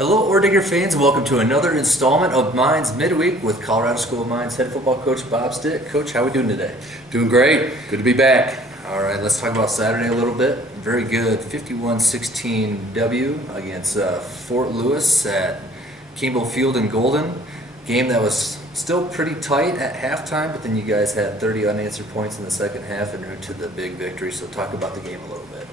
Hello, Ordigger fans, and welcome to another installment of Mines MidWeek with Colorado School of Mines head football coach Bob Stitt. Coach, how are we doing today? Doing great. Good to be back. All right, let's talk about Saturday a little bit. Very good 51-16 W against Fort Lewis at Campbell Field in Golden. Game that was still pretty tight at halftime, but then you guys had 30 unanswered points in the second half and route to the big victory. So talk about the game a little bit.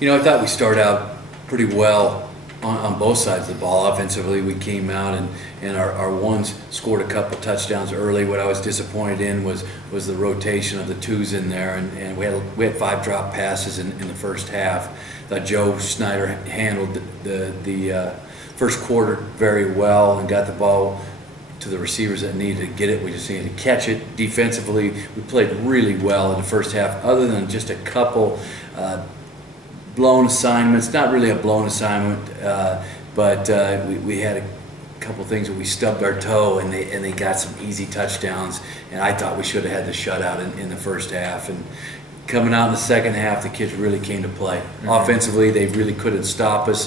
You know, I thought we started out pretty well on both sides of the ball. Offensively, we came out and our ones scored a couple touchdowns early. What I was disappointed in was the rotation of the twos in there, and we had 5 drop passes in the first half. Joe Schneider handled the first quarter very well and got the ball to the receivers that needed to get it. We just needed to catch it. Defensively, we played really well in the first half, other than just a couple blown assignments. Not really a blown assignment, but we had a couple things where we stubbed our toe and they got some easy touchdowns, and I thought we should have had the shutout in the first half. And coming out in the second half, the kids really came to play. Mm-hmm. Offensively, they really couldn't stop us,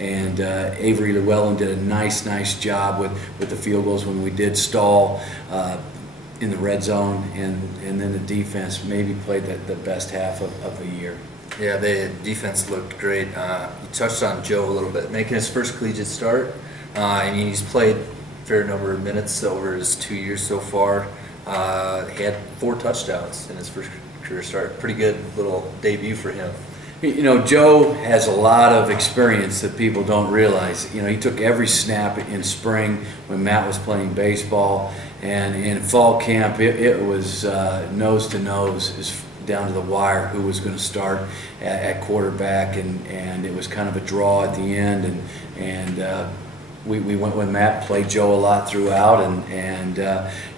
and Avery Llewellyn did a nice job with the field goals when we did stall in the red zone, and then the defense maybe played the best half of the year. Yeah, the defense looked great. You touched on Joe a little bit, making his first collegiate start. I mean, he's played a fair number of minutes over his 2 years so far. He had 4 touchdowns in his first career start. Pretty good little debut for him. You know, Joe has a lot of experience that people don't realize. You know, he took every snap in spring when Matt was playing baseball, and in fall camp it was nose to nose, down to the wire, who was going to start at quarterback, and it was kind of a draw at the end, and we went with Matt, played Joe a lot throughout, and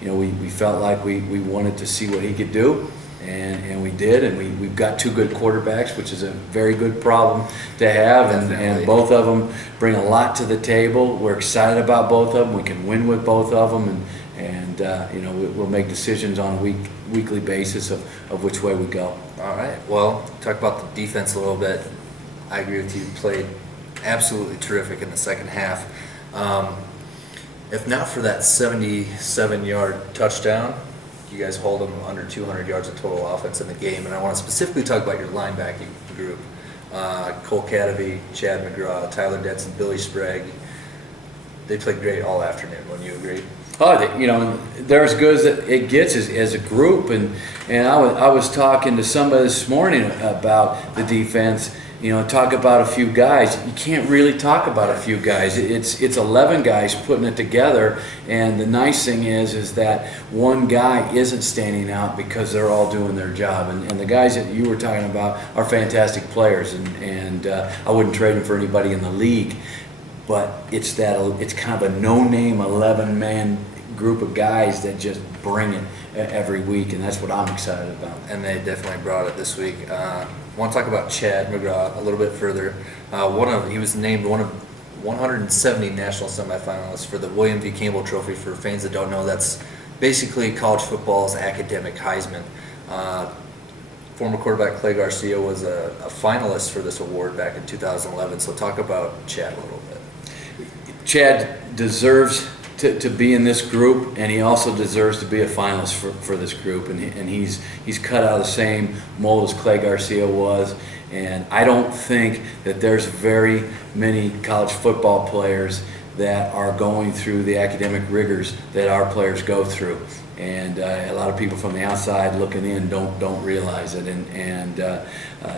you know, we felt like we wanted to see what he could do, and we did, and we've got 2 good quarterbacks, which is a very good problem to have, and both of them bring a lot to the table. We're excited about both of them. We can win with both of them, and you know, we'll make decisions on a weekly basis of which way we go. All right. Well, talk about the defense a little bit. I agree with you. Played absolutely terrific in the second half. If not for that 77-yard touchdown, you guys hold them under 200 yards of total offense in the game. And I want to specifically talk about your linebacking group. Cole Cadavy, Chad McGraw, Tyler Denson, Billy Sprague. They played great all afternoon. Wouldn't you agree? Oh, you know, they're as good as it gets as a group, and I was talking to somebody this morning about the defense. You know, talk about a few guys. You can't really talk about a few guys. It's 11 guys putting it together, and the nice thing is that one guy isn't standing out because they're all doing their job. And the guys that you were talking about are fantastic players, and I wouldn't trade them for anybody in the league. But it's kind of a no-name 11-man group of guys that just bring it every week, and that's what I'm excited about. And they definitely brought it this week. I want to talk about Chad McGraw a little bit further. He was named one of 170 national semifinalists for the William V. Campbell Trophy. For fans that don't know, that's basically college football's academic Heisman. Former quarterback Clay Garcia was a finalist for this award back in 2011. So talk about Chad a little bit. Chad deserves to be in this group, and he also deserves to be a finalist for this group, and he's cut out of the same mold as Clay Garcia was, and I don't think that there's very many college football players that are going through the academic rigors that our players go through, and a lot of people from the outside looking in don't realize it, and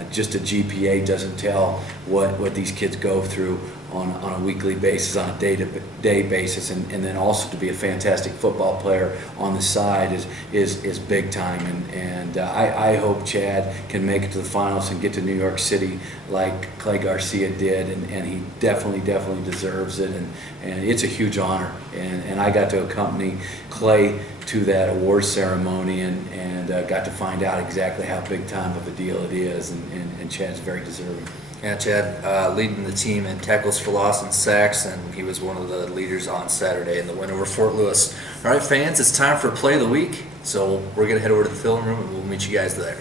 just a GPA doesn't tell what these kids go through on a weekly basis, on a day-to-day basis, and then also to be a fantastic football player on the side is big time, and I hope Chad can make it to the finals and get to New York City like Clay Garcia did, and he definitely deserves it, and it's a huge honor, and I got to accompany Clay to that award ceremony, and got to find out exactly how big time of a deal it is, and Chad's very deserving. Yeah, Chad leading the team in tackles for loss and sacks, and he was one of the leaders on Saturday in the win over Fort Lewis. All right, fans, it's time for Play of the Week, so we're going to head over to the film room, and we'll meet you guys there.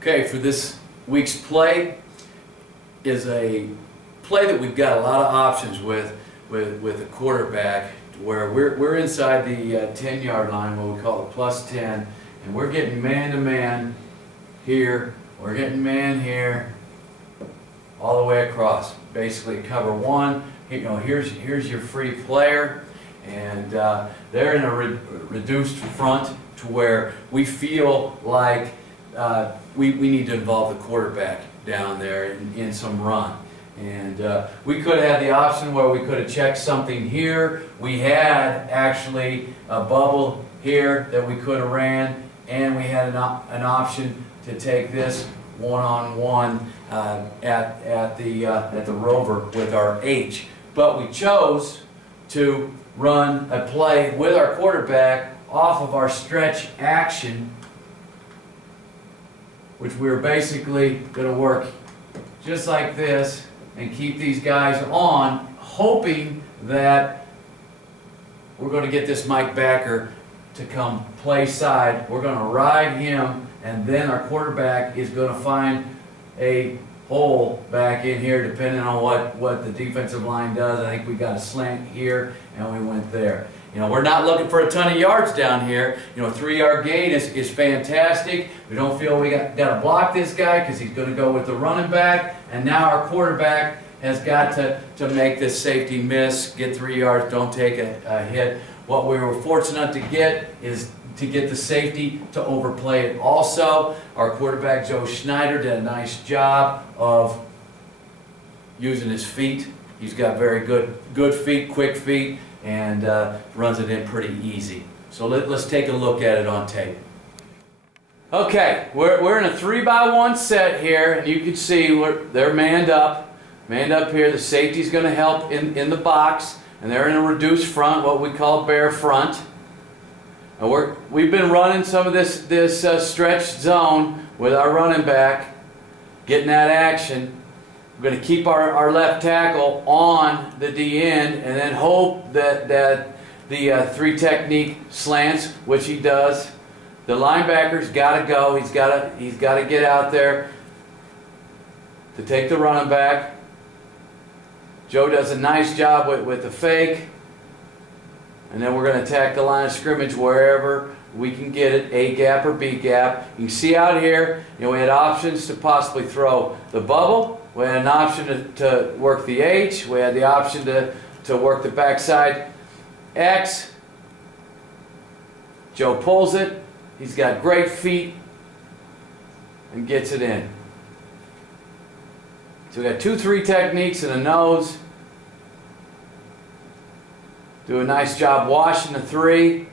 Okay, for this week's play is a play that we've got a lot of options with a quarterback, where we're inside the 10-yard line, what we call the +10, and we're getting man-to-man here, we're getting man here, all the way across. Basically cover one, here's your free player, and they're in a reduced front to where we feel like we need to involve the quarterback down there in some run. And we could have had the option where we could have checked something here. We had actually a bubble here that we could have ran, and we had an option to take this one-on-one at the rover with our H. But we chose to run a play with our quarterback off of our stretch action, which we were basically going to work just like this and keep these guys on, hoping that we're going to get this Mike Backer to come play side. We're going to ride him, and then our quarterback is going to find a hole back in here depending on what the defensive line does. I think we got a slant here, and we went there. We're not looking for a ton of yards down here. 3-yard gain is fantastic. We don't feel we got to block this guy because he's going to go with the running back. And now our quarterback has got to make this safety miss, get 3 yards, don't take a hit. What we were fortunate to get is to get the safety to overplay it also. Our quarterback, Joe Schneider, did a nice job of using his feet. He's got very good feet, quick feet, and runs it in pretty easy. So let's take a look at it on tape. Okay, we're in a 3-by-1 set here, and you can see they're manned up here. The safety's going to help in the box, and they're in a reduced front, what we call bare front. And we've been running some of this stretch zone with our running back, getting that action. We're going to keep our left tackle on the D end, and then hope that the 3 technique slants, which he does. The linebacker's got to go. He's got to get out there to take the running back. Joe does a nice job with the fake, and then we're going to attack the line of scrimmage wherever we can get it, A gap or B gap. You can see out here, we had options to possibly throw the bubble. We had an option to work the H. We had the option to work the backside X. Joe pulls it. He's got great feet and gets it in. So we got 2-3 techniques in the nose. Do a nice job washing the 3.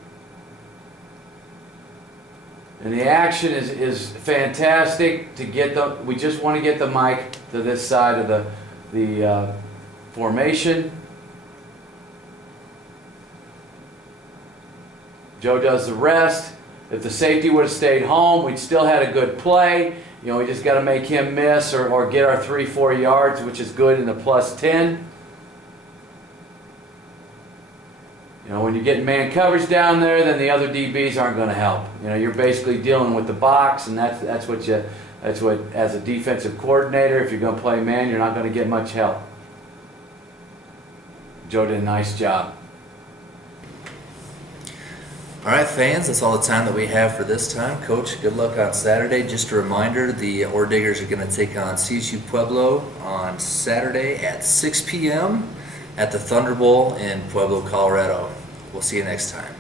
And the action is fantastic to get we just want to get the mic to this side of the formation. Joe does the rest. If the safety would have stayed home, we'd still had a good play. We just got to make him miss or get our 3-4 yards, which is good in the +10. When you're getting man coverage down there, then the other DBs aren't going to help. You're basically dealing with the box, and that's what as a defensive coordinator, if you're going to play man, you're not going to get much help. Joe did a nice job. All right, fans, that's all the time that we have for this time. Coach, good luck on Saturday. Just a reminder, the Ore Diggers are going to take on CSU Pueblo on Saturday at 6 p.m. at the Thunder Bowl in Pueblo, Colorado. We'll see you next time.